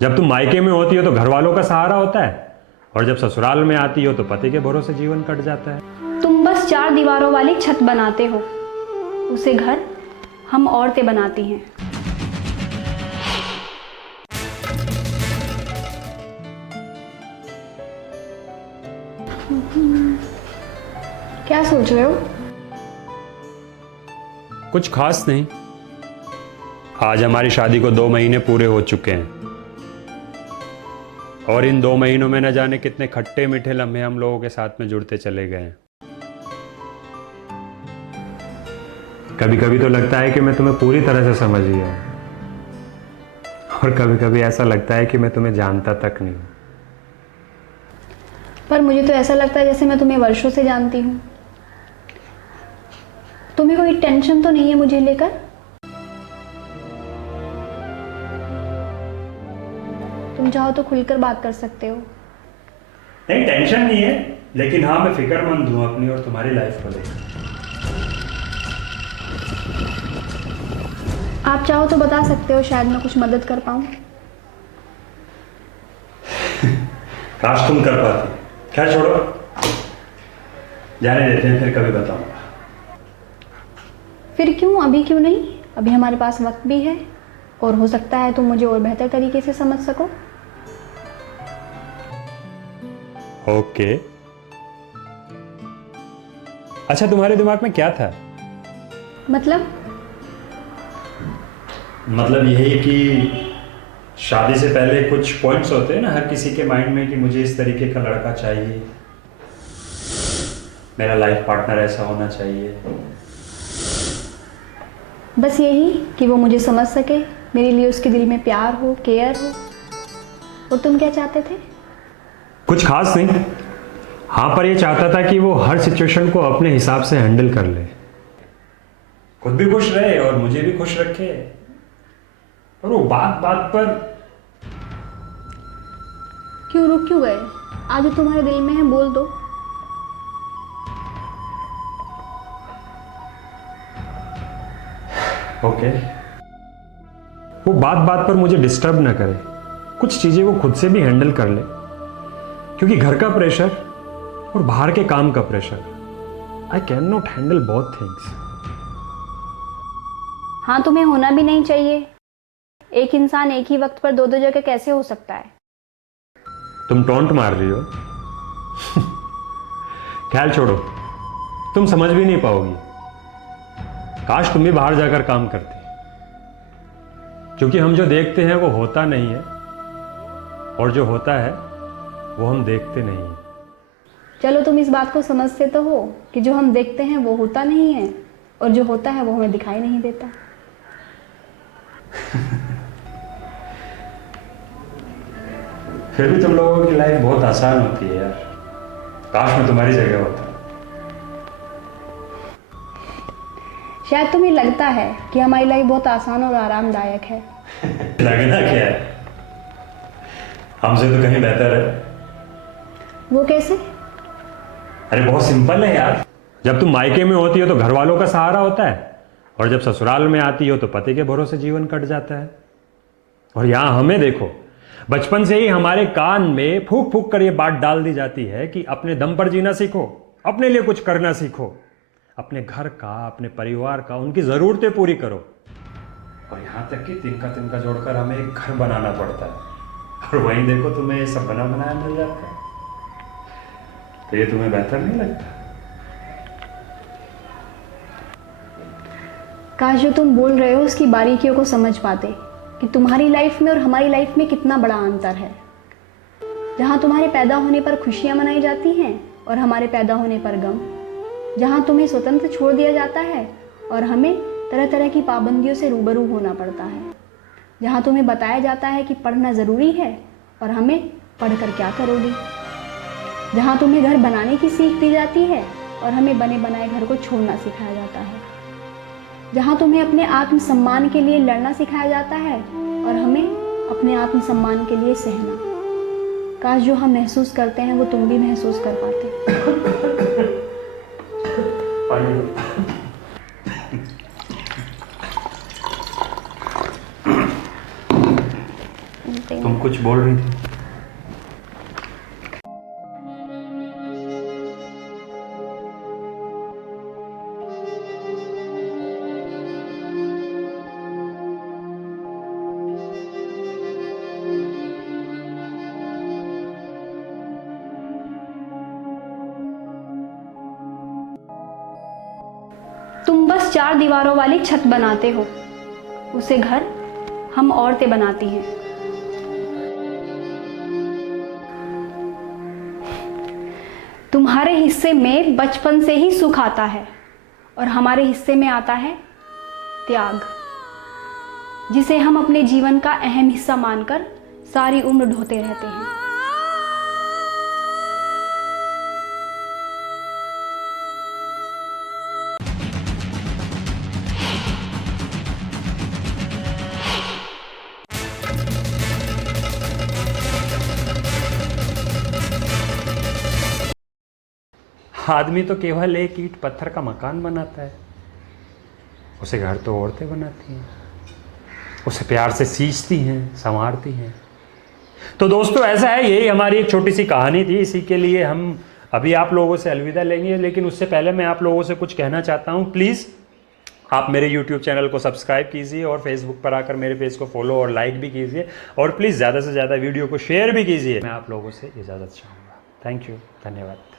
जब तुम मायके में होती हो तो घर वालों का सहारा होता है, और जब ससुराल में आती हो तो पति के भरोसे जीवन कट जाता है। तुम बस 4 दीवारों वाली छत बनाते हो, उसे घर हम औरतें बनाती हैं। क्या सोच रहे हो? कुछ खास नहीं। आज हमारी शादी को 2 महीने पूरे हो चुके हैं, और इन 2 महीनों में न जाने कितने खट्टे मीठे लम्हे हम लोगों के साथ में जुड़ते चले गए हैं। कभी कभी तो लगता है कि मैं तुम्हें पूरी तरह से समझ गया हूं, और कभी कभी ऐसा लगता है कि मैं तुम्हें जानता तक नहीं हूं। पर मुझे तो ऐसा लगता है जैसे मैं तुम्हें वर्षों से जानती हूँ। तुम्हें कोई टेंशन तो नहीं है मुझे लेकर? तुम चाहो तो खुलकर बात कर सकते हो। नहीं, टेंशन नहीं है, लेकिन हाँ, मैं फिक्रमंद हूँ अपनी और तुम्हारी लाइफ को लेकर। आप चाहो तो बता सकते हो, शायद मैं कुछ मदद कर पाऊँ। काश तुम कर पाती। खैर छोड़ो, जाने देते हैं, फिर कभी बताऊंगा। फिर क्यों? अभी क्यों नहीं? अभी हमारे पास वक्त भी है, और हो सकता है तुम मुझे और बेहतर तरीके से समझ सको। ओके। अच्छा, तुम्हारे दिमाग में क्या था? मतलब यही कि शादी से पहले कुछ पॉइंट्स होते हैं ना हर किसी के माइंड में, कि मुझे इस तरीके का लड़का चाहिए, मेरा लाइफ पार्टनर ऐसा होना चाहिए। बस यही कि वो मुझे समझ सके, मेरे लिए उसके दिल में प्यार हो, केयर हो। और तुम क्या चाहते थे? कुछ खास नहीं। हाँ, पर ये चाहता था कि वो हर सिचुएशन को अपने हिसाब से हैंडल कर ले, खुद भी खुश रहे और मुझे भी खुश रखे। और वो बात बात पर क्यों रुक क्यों गए? आज जो तुम्हारे दिल में है बोल दो। ओके। वो बात बात पर मुझे डिस्टर्ब ना करे, कुछ चीजें वो खुद से भी हैंडल कर ले, क्योंकि घर का प्रेशर और बाहर के काम का pressure, I can not handle both things. हाँ, तुम्हें होना भी नहीं चाहिए। एक इंसान एक ही वक्त पर 2 जगह कैसे हो सकता है? तुम टोंट मार रही हो। ख्याल छोड़ो, तुम समझ भी नहीं पाओगी। काश तुम भी बाहर जाकर काम करती, क्योंकि हम जो देखते हैं वो होता नहीं है, और जो होता है वो हम देखते नहीं हैं। चलो, तुम इस बात को समझते तो हो कि जो हम देखते हैं वो होता नहीं है, और जो होता है वो हमें दिखाई नहीं देता। फिर भी तुम लोगों की लाइफ बहुत आसान होती है यार। काश मैं तुम्हारी जगह होता। शायद तुम्हें लगता है कि हमारी लाइफ बहुत आसान और आरामदायक है। लगना क्या है, हमसे तो कहीं बेहतर है। वो कैसे? अरे बहुत सिंपल है यार। जब तुम मायके में होती हो तो घर वालों का सहारा होता है, और जब ससुराल में आती हो तो पति के भरोसे जीवन कट जाता है। और यहां हमें देखो, बचपन से ही हमारे कान में फूंक फूंक कर ये बात डाल दी जाती है कि अपने दम पर जीना सीखो, अपने लिए कुछ करना सीखो, अपने घर का, अपने परिवार का, उनकी जरूरतें पूरी करो। और यहां तक कि तिनका तिनका जोड़कर हमें एक घर बनाना पड़ता है, और वहीं देखो तुम्हें ये सब बना बनाया मिल जाता है। तो ये तुम्हें बेहतर नहीं लगता? काश जो तुम बोल रहे हो उसकी बारीकियों को समझ पाते, कि तुम्हारी लाइफ में और हमारी लाइफ में कितना बड़ा अंतर है। जहाँ तुम्हारे पैदा होने पर खुशियाँ मनाई जाती हैं और हमारे पैदा होने पर गम। जहाँ तुम्हें स्वतंत्र छोड़ दिया जाता है और हमें तरह तरह की पाबंदियों से रूबरू होना पड़ता है। जहाँ तुम्हें बताया जाता है कि पढ़ना ज़रूरी है और हमें पढ़कर क्या करोगी। जहाँ तुम्हें घर बनाने की सीख दी जाती है और हमें बने बनाए घर को छोड़ना सिखाया जाता है। जहाँ तुम्हें अपने आत्मसम्मान के लिए लड़ना सिखाया जाता है और हमें अपने आत्मसम्मान के लिए सहना। काश जो हम महसूस करते हैं वो तुम भी महसूस कर पाते। तुम कुछ कुछ बोल रही थी। तुम बस 4 दीवारों वाली छत बनाते हो, उसे घर हम औरतें बनाती हैं। तुम्हारे हिस्से में बचपन से ही सुख आता है और हमारे हिस्से में आता है त्याग, जिसे हम अपने जीवन का अहम हिस्सा मानकर सारी उम्र ढोते रहते हैं। आदमी तो केवल एक ईंट पत्थर का मकान बनाता है, उसे घर तो औरतें बनाती हैं, उसे प्यार से सींचती हैं, संवारती हैं। तो दोस्तों ऐसा है, यही हमारी एक छोटी सी कहानी थी। इसी के लिए हम अभी आप लोगों से अलविदा लेंगे, लेकिन उससे पहले मैं आप लोगों से कुछ कहना चाहता हूँ। प्लीज़ आप मेरे YouTube चैनल को सब्सक्राइब कीजिए और फेसबुक पर आकर मेरे पेज को फॉलो और लाइक भी कीजिए, और प्लीज़ ज़्यादा से ज़्यादा वीडियो को शेयर भी कीजिए। मैं आप लोगों से इजाज़त चाहूँगा। थैंक यू, धन्यवाद।